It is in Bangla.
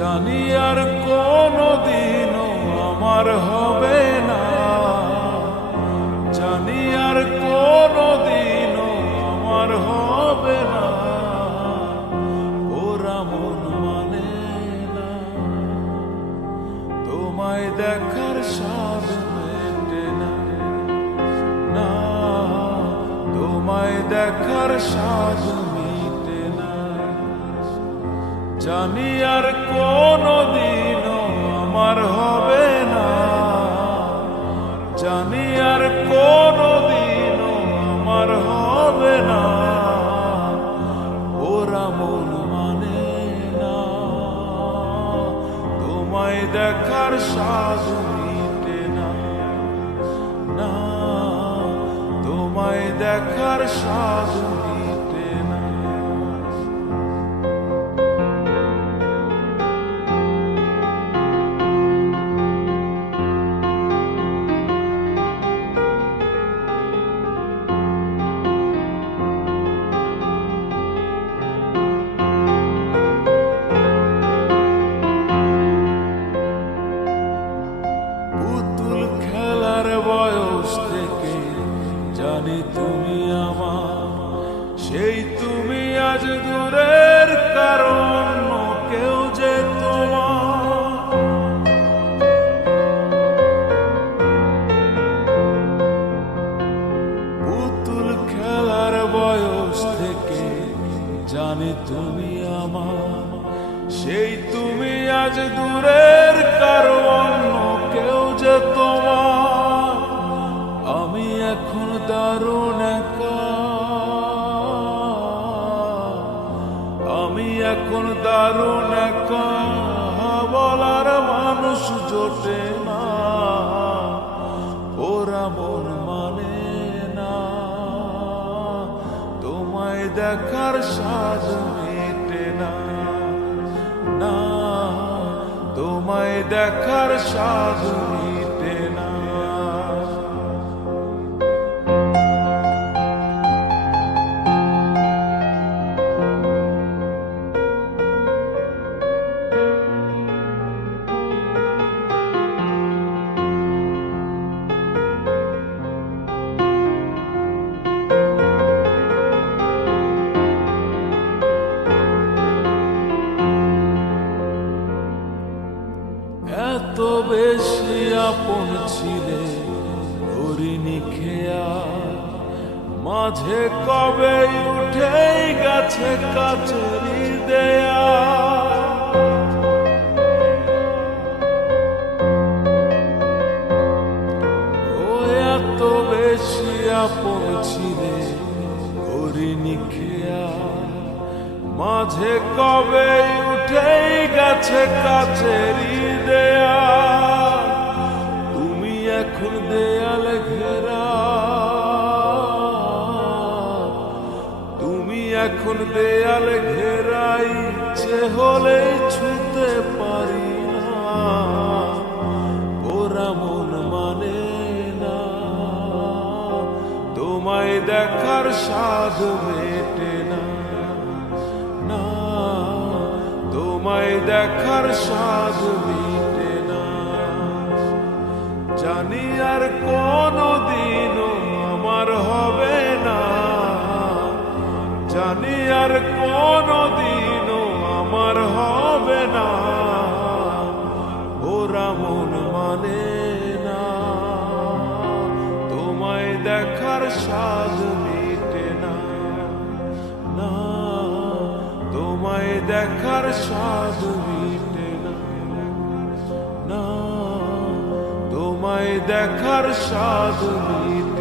জানি আর কোনদিনও আমার হবে না, জানি আর কোনদিনও আমার হবে না, ওরা মন মানে না, তোমায় দেখার স্বাদ মেটে না, না তোমায় দেখার স্বাদ মিটে না। জানি আর কোনদিনও আমার হবে না, জানি আর কোনদিনও আমার হবে না, ওরা মন মানে না, তোমায় দেখার স্বাদ মিটে না, না তোমায় দেখার স্বাদ মিটে না। পুতুল খেলার বয়স থেকে জানি তুমি আমার, সেই তুমি আজ দূরের, কারণ কেউ যে তোমার। পুতুল খেলার বয়স থেকে জানি তুমি আমার, সেই তুমি আজ দূরের, কারণ কেউ যে তোমার। আমি এখন দারুণ একা, আমি এখন দারুণ একা, বলার মানুষ জোটে না, ওরা মন মানে না, তোমায় দেখার স্বাদ মেটে না, না তোমায় দেখার স্বাদ মিটে না। এত বেশি আপন ছিলে হরিণী খেয়া, মাঝে কবে উঠে গেছে কাছেরই দেয়া। ও এত বেশি আপন ছিলে হরিণী খেয়া, মাঝে কবে উঠে গেছে কাছেরই দেয়া। তুমি এখন দেয়াল ঘেরা, তুমি এখন দেয়াল ঘেরা, ইচ্ছে হলে ছুঁতে পারি না, ওরা মন মানে না, তোমায় দেখার স্বাদ মেটে না, না তোমায় দেখার স্বাদ মিটে না। জানি আর কোনদিনও আমার হবে না, জানি আর কোনদিনও আমার হবে না, ওরা মন মানে না, তোমায় দেখার স্বাদ মিটে না, না তোমায় দেখার স্বাদ মিটে না, না তোমায় দেখার স্বাদ মিটে